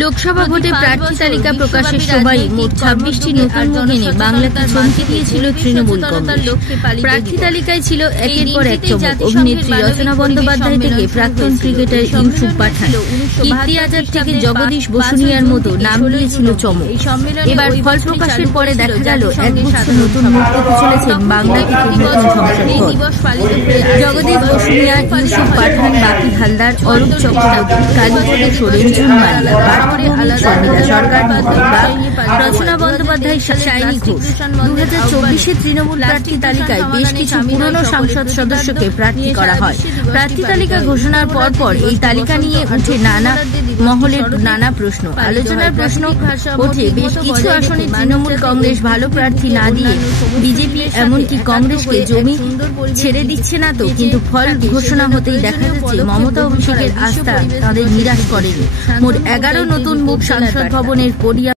লোকসভা ভোটে প্রার্থী তালিকা প্রকাশের সময় মোট 26টি নতুন মুখ এনে বাংলাকে চমকে দিয়েছিল তৃণমূল কংগ্রেস। প্রার্থী তালিকায় ছিল একের পর এক চমক। অভিনেত্রী রচনা বন্দ্যোপাধ্যায় থেকে প্রাক্তন ক্রিকেটার ইউসুফ পাঠান, কীর্তি আজাদ থেকে জগদীশ বসুনিয়ার মতো নাম নিয়েছিল চমক। এবার ফল প্রকাশের পরে দেখা গেল একগুচ্ছ নতুন মুখ পেতে চলেছেন বাংলা থেকে নতুন সংসদ পদ। জগদীশ বসুনিয়া, ইউসুফ পাঠান, বাপি হালদার, অরূপ চক্রবর্তী, কালীপদ সোরেন, মাল্লা, শর্মিলা সরকার, রচনা বন্দ্যোপাধ্যায়, শাইনি ঘোষ। 2024 তৃণমূল প্রার্থী তালিকায় বেশ কিছু পুরনো সংসদ সদস্যকে প্রার্থী করা হয়। প্রার্থী তালিকা ঘোষণার পর এই তালিকা নিয়ে উঠে নানা মহলের নানা প্রশ্ন। আলোচনার প্রশ্ন ওঠে বেশ কিছু আসনে তৃণমূল কংগ্রেস ভালো প্রার্থী না দিয়ে বিজেপি এমনকি কংগ্রেসকে জমি ছেড়ে দিচ্ছে না তো, কিন্তু ফল ঘোষণা হতেই দেখা যাচ্ছে মমতা অভিষেকের আস্থা তাদের নিরাশ করেনি। মোট 11 নতুন মুখ সংসদ ভবনের পরিয়া